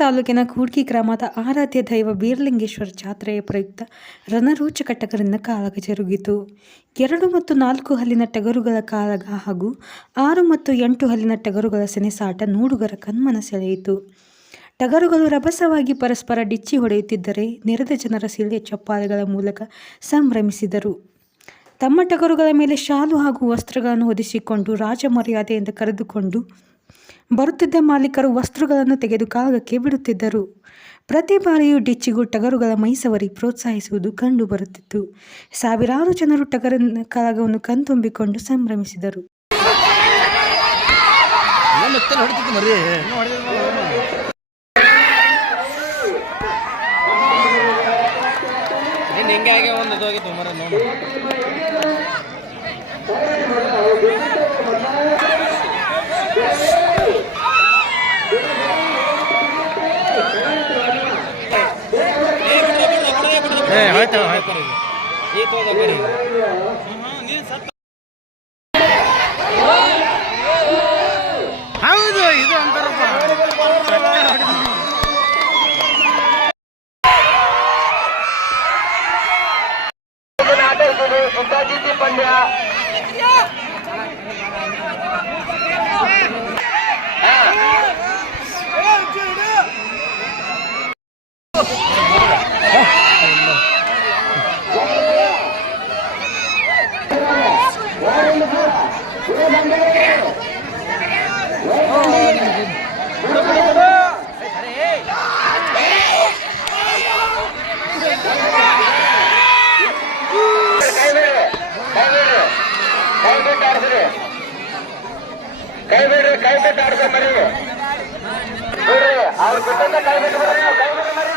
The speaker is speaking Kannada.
ತಾಲೂಕಿನ ಕೂಡ್ಗಿ ಗ್ರಾಮದ ಆರಾಧ್ಯ ದೈವ ಬೀರಲಿಂಗೇಶ್ವರ ಜಾತ್ರೆಯ ಪ್ರಯುಕ್ತ ರಣರೋಚಕ ಟಗರಿನ ಕಾಳಗ ಜರುಗಿತು. 2 ಮತ್ತು 4 ಹಲ್ಲಿನ ಟಗರುಗಳ ಕಾಳಗ ಹಾಗೂ 6 ಮತ್ತು 8 ಹಲ್ಲಿನ ಟಗರುಗಳ ಸೆಣಸಾಟ ನೋಡುಗರ ಕಣ್ಮನ ಸೆಳೆಯಿತು. ಟಗರುಗಳು ರಭಸವಾಗಿ ಪರಸ್ಪರ ಡಿಚ್ಚಿ ಹೊಡೆಯುತ್ತಿದ್ದರೆ ನೆರೆದ ಜನರ ಸಿಳ್ಳೆ ಚಪ್ಪಾಳೆಗಳ ಮೂಲಕ ಸಂಭ್ರಮಿಸಿದರು. ತಮ್ಮ ಟಗರುಗಳ ಮೇಲೆ ಶಾಲು ಹಾಗೂ ವಸ್ತ್ರಗಳನ್ನು ಹೊದಿಸಿಕೊಂಡು ರಾಜ ಮರ್ಯಾದೆಯಿಂದ ಕರೆದುಕೊಂಡು ಬರುತ್ತಿದ್ದ ಮಾಲೀಕರು ವಸ್ತ್ರಗಳನ್ನು ತೆಗೆದು ಕಾಳಗಕ್ಕೆ ಬಿಡುತ್ತಿದ್ದರು. ಪ್ರತಿ ಬಾರಿಯೂ ಡಿಚ್ಚಿಗೂ ಟಗರುಗಳ ಮೈಸವರಿ ಪ್ರೋತ್ಸಾಹಿಸುವುದು ಕಂಡು ಬರುತ್ತಿತ್ತು. ಸಾವಿರಾರು ಜನರು ಟಗರಿನ ಕಾಳಗವನ್ನು ಕಣ್ತುಂಬಿಕೊಂಡು ಸಂಭ್ರಮಿಸಿದರು. ಹೌದು ಇದು ಅಂತಾರಪ್ಪ. ಪಂದ್ಯ ಕೈ ಬಿಟ್ಟು ಆಡ್ತಾರೆ ಮರಿ ಅವ್ರ ಬಿಟ್ಟಂತ ಕೈ ಬಿಟ್ಟು ಮರಿ